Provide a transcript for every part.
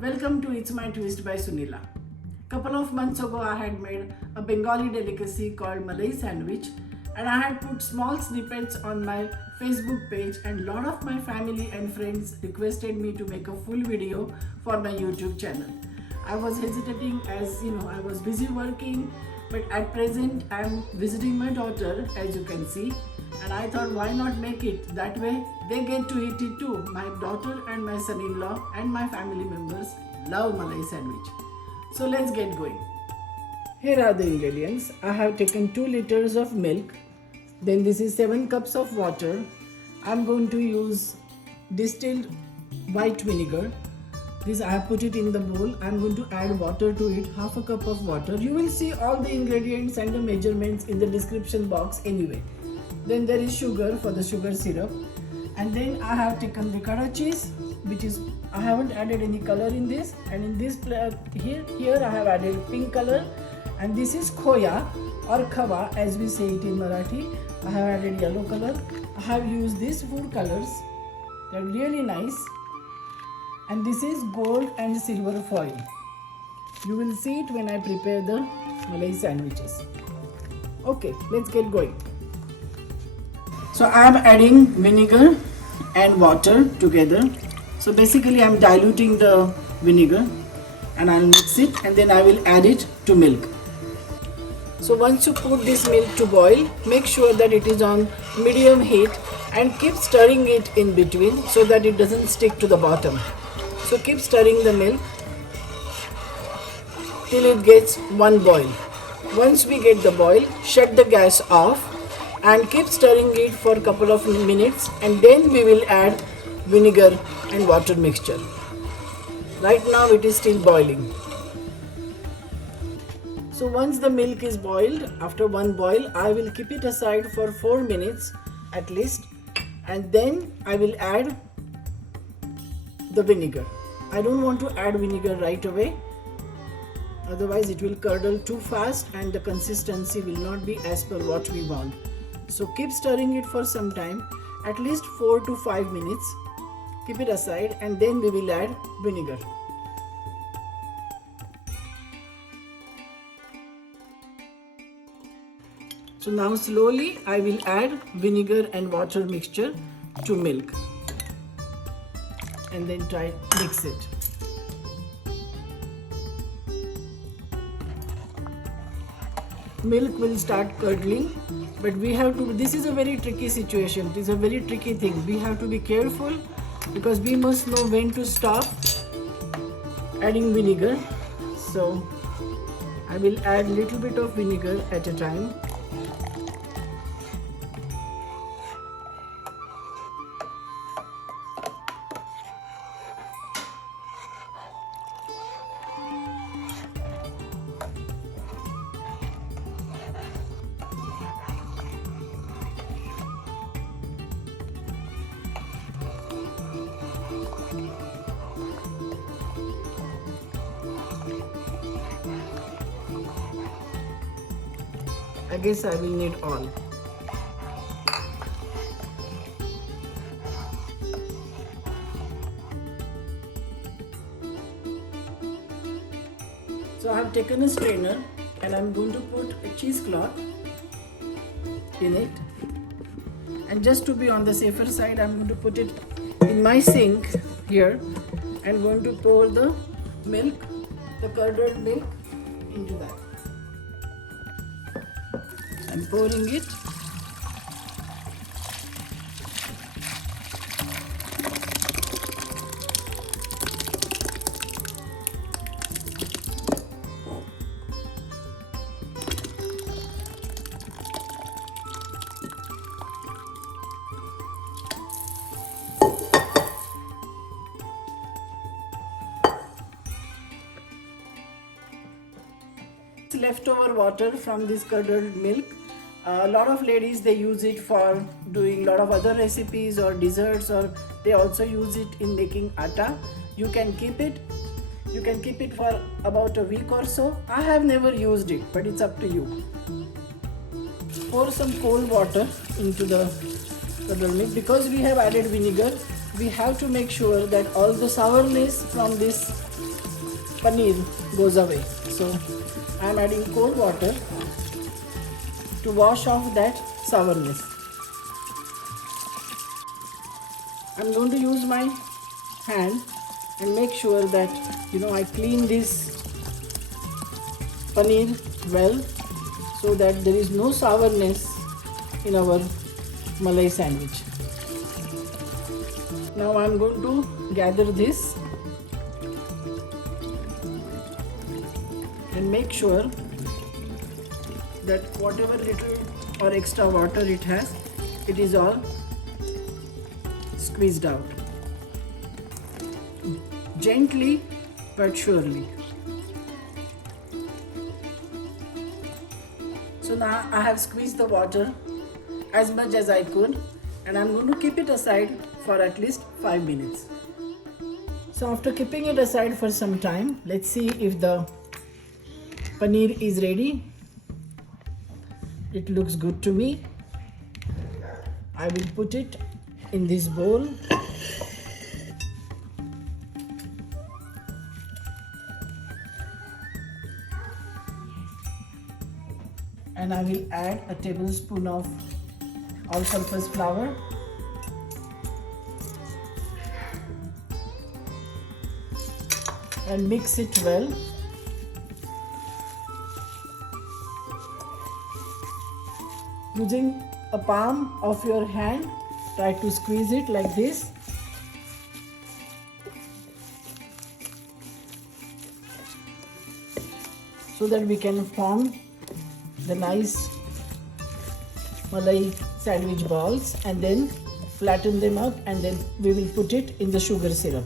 Welcome to It's My Twist by Sunila. Couple of months ago I had made a Bengali delicacy called Malai sandwich and I had put small snippets on my Facebook page and lot of my family and friends requested me to make a full video for my YouTube channel. I was hesitating as I was busy working, but at present I am visiting my daughter, as you can see, and I thought why not make it that way they get to eat it too. My daughter and my son-in-law and my family members love Malai sandwich. So let's get going. Here are the ingredients. I have taken 2 liters of milk. Then this is 7 cups of water. I'm going to use distilled white vinegar. This I have put it in the bowl. I'm going to add water to it, half a cup of water. You will see all the ingredients and the measurements in the description box anyway. Then there is sugar for the sugar syrup. And then I have taken ricotta cheese, which is, I haven't added any color in this. And in this here I have added pink color. And this is khoya or khava as we say it in Marathi. I have added yellow color. I have used these food colors. They're really nice. And this is gold and silver foil. You will see it when I prepare the Malai sandwiches. Okay, let's get going. So I am adding vinegar and water together. So basically I am diluting the vinegar and I'll mix it and then I will add it to milk. So once you put this milk to boil, make sure that it is on medium heat and keep stirring it in between so that it doesn't stick to the bottom. So keep stirring the milk till it gets one boil. Once we get the boil, shut the gas off and keep stirring it for a couple of minutes and then we will add vinegar and water mixture. Right now it is still boiling. So once the milk is boiled, after one boil, I will keep it aside for 4 minutes at least and then I will add the vinegar. I don't want to add vinegar right away, otherwise it will curdle too fast and the consistency will not be as per what we want. So keep stirring it for some time, at least 4 to 5 minutes. Keep it aside and then we will add vinegar. So now slowly I will add vinegar and water mixture to milk and then try mix it. Milk will start curdling, but we have to, this is a very tricky situation, it is a very tricky thing. We have to be careful because we must know when to stop adding vinegar. So I will add little bit of vinegar at a time. I guess I will need all. So I have taken a strainer and I'm going to put a cheesecloth in it. And just to be on the safer side, I'm going to put it in my sink here and going to pour the milk, the curdled milk into that. I'm pouring it. Leftover water from this curdled milk. A lot of ladies, they use it for doing a lot of other recipes or desserts, or they also use it in making atta. You can keep it for about a week or so. I have never used it, but it's up to you. Pour some cold water into the curdled milk. Because we have added vinegar, we have to make sure that all the sourness from this paneer goes away. So I am adding cold water to wash off that sourness. I'm going to use my hand and make sure that I clean this paneer well, so that there is no sourness in our Malai sandwich. Now I'm going to gather this and make sure that whatever little or extra water it has, it is all squeezed out. Gently but surely. So now I have squeezed the water as much as I could, and I'm going to keep it aside for at least 5 minutes. So after keeping it aside for some time, let's see if the paneer is ready. It looks good to me. I will put it in this bowl. And I will add a tablespoon of all-purpose flour. And mix it well. Using a palm of your hand, try to squeeze it like this. So that we can form the nice Malai sandwich balls, and then flatten them up, and then we will put it in the sugar syrup.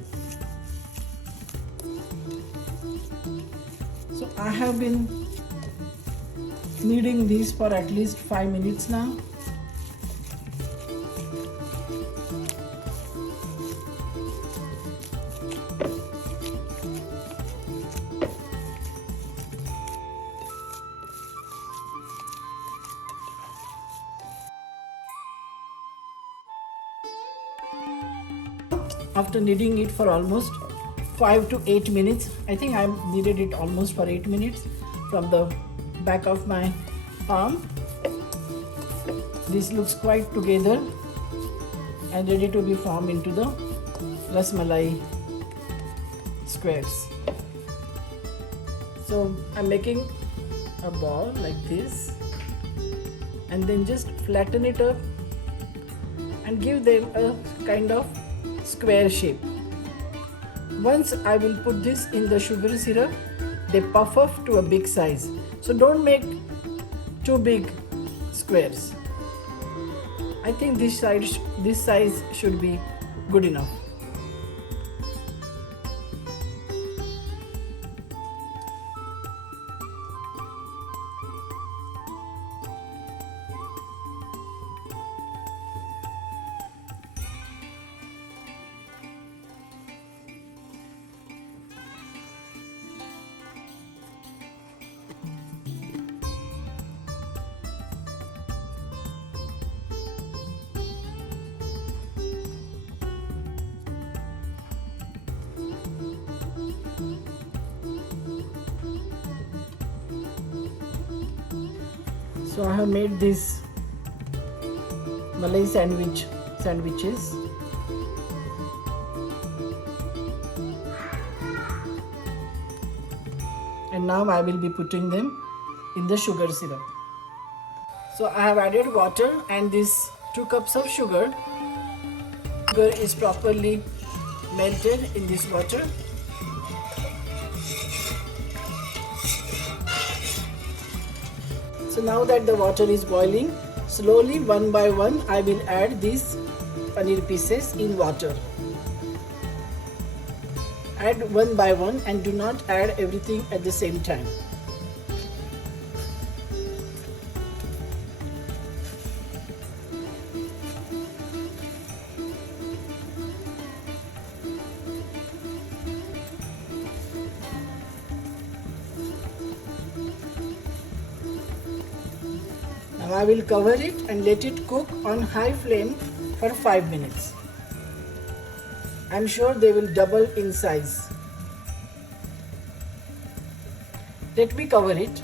So I have been kneading these for at least 5 minutes now. After kneading it for almost 5 to 8 minutes, I think I kneaded it almost for 8 minutes from the back of my palm. This looks quite together and ready to be formed into the Ras Malai squares. So I'm making a ball like this, and then just flatten it up and give them a kind of square shape. Once I will put this in the sugar syrup, they puff up to a big size. So don't make too big squares. I think this size should be good enough. So I have made these Malai sandwiches. And now I will be putting them in the sugar syrup. So I have added water and these 2 cups of sugar. Sugar is properly melted in this water. So now that the water is boiling, slowly one by one I will add these paneer pieces in water. Add one by one and do not add everything at the same time. Now I will cover it and let it cook on high flame for 5 minutes. I'm sure they will double in size. Let me cover it.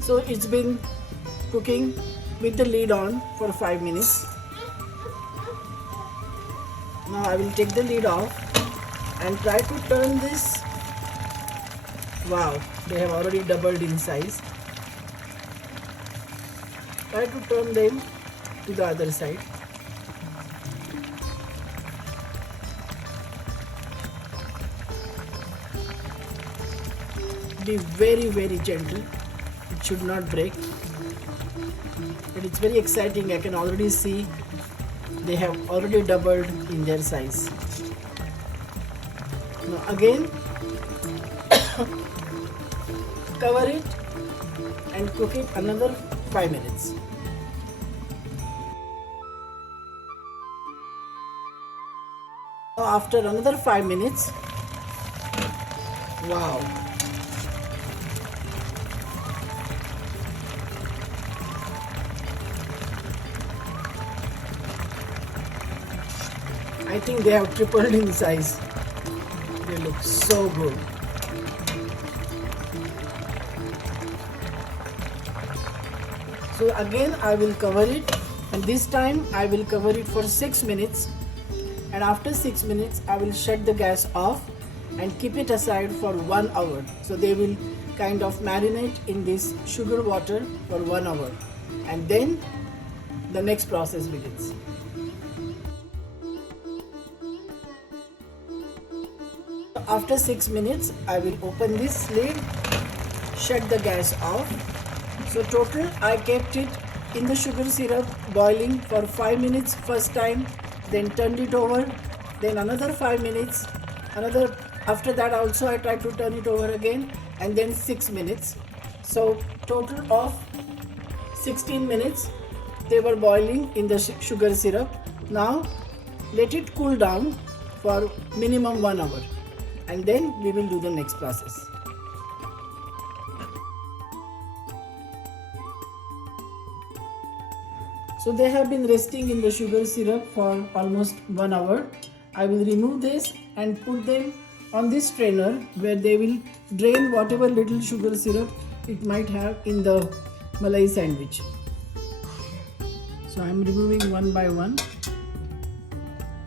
So it's been cooking with the lid on for 5 minutes. Now I will take the lid off and try to turn this. Wow, they have already doubled in size. Try to turn them to the other side. Be very gentle. It should not break. But it's very exciting. I can already see they have already doubled in their size. Now again, cover it and cook it another 5 minutes. Now after another 5 minutes, wow. I think they have tripled in size. They look so good. So again I will cover it, and this time I will cover it for 6 minutes, and after 6 minutes I will shut the gas off and keep it aside for 1 hour. So they will kind of marinate in this sugar water for 1 hour, and then the next process begins. After 6 minutes, I will open this lid, shut the gas off. So total, I kept it in the sugar syrup boiling for 5 minutes first time, then turned it over, then another 5 minutes, after that also I tried to turn it over again, and then 6 minutes. So total of 16 minutes they were boiling in the sugar syrup. Now let it cool down for minimum 1 hour. And then we will do the next process. So they have been resting in the sugar syrup for almost 1 hour. I will remove this and put them on this strainer where they will drain whatever little sugar syrup it might have in the malai sandwich. So I am removing one by one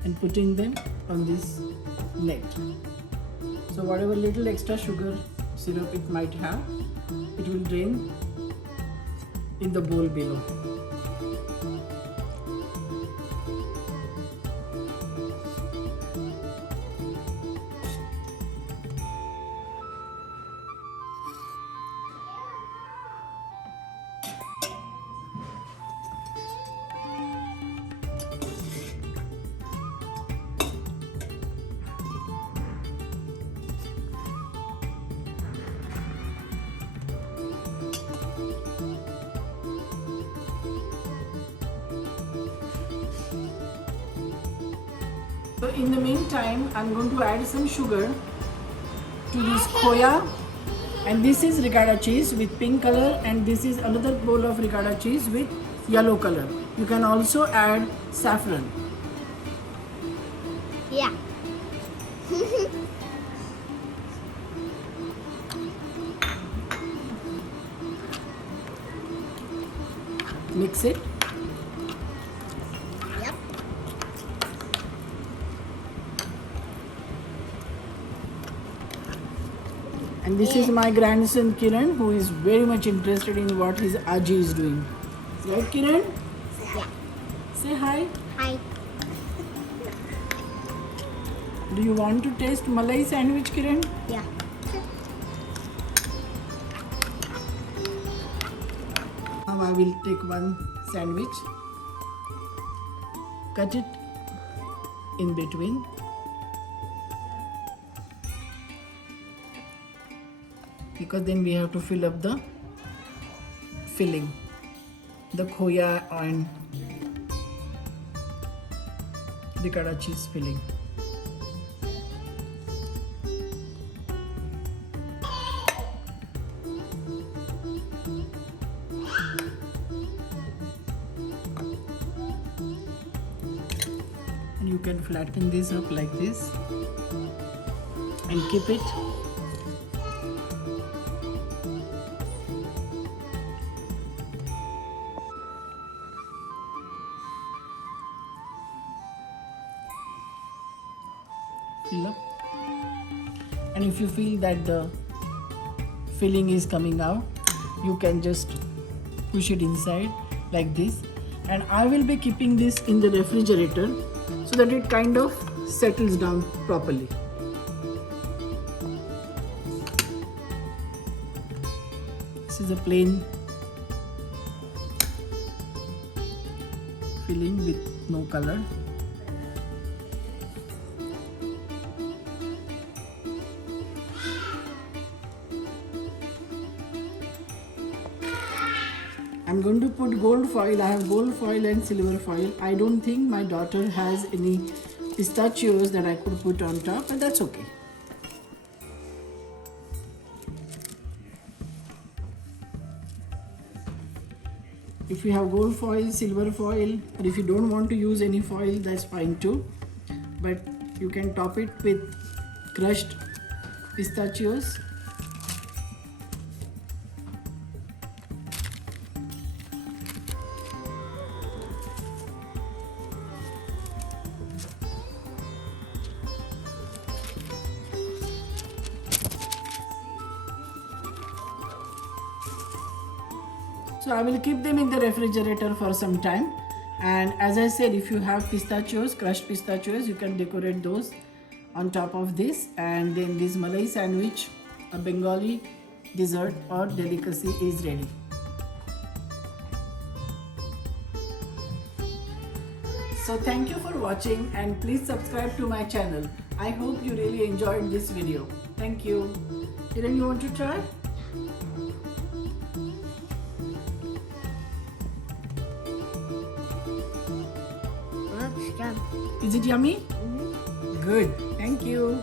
and putting them on this net. So whatever little extra sugar syrup it might have, it will drain in the bowl below. So in the meantime, I'm going to add some sugar to this khoya, and this is ricotta cheese with pink color, and this is another bowl of ricotta cheese with yellow color. You can also add saffron. Yeah. Mix it. Yep. And this is my grandson Kiran, who is very much interested in what his Aji is doing. Right, Kiran? Yeah. Say hi. Hi. Do you want to taste malai sandwich, Kiran? Yeah. Now I will take one sandwich, cut it in between, because then we have to fill up the filling, the khoya and ricotta cheese filling. And you can flatten this up like this and keep it. Fill up. And if you feel that the filling is coming out, you can just push it inside like this. And I will be keeping this in the refrigerator so that it kind of settles down properly. This is a plain filling with no color. I'm going to put gold foil. I have gold foil and silver foil. I don't think my daughter has any pistachios that I could put on top, but that's okay. If you have gold foil, silver foil, or if you don't want to use any foil, that's fine too. But you can top it with crushed pistachios. So I will keep them in the refrigerator for some time. And as I said, if you have pistachios, crushed pistachios, you can decorate those on top of this. And then this Malai sandwich, a Bengali dessert or delicacy, is ready. So thank you for watching and please subscribe to my channel. I hope you really enjoyed this video. Thank you. Kiran, you want to try? Is it yummy? Mm-hmm. Good. Thank you.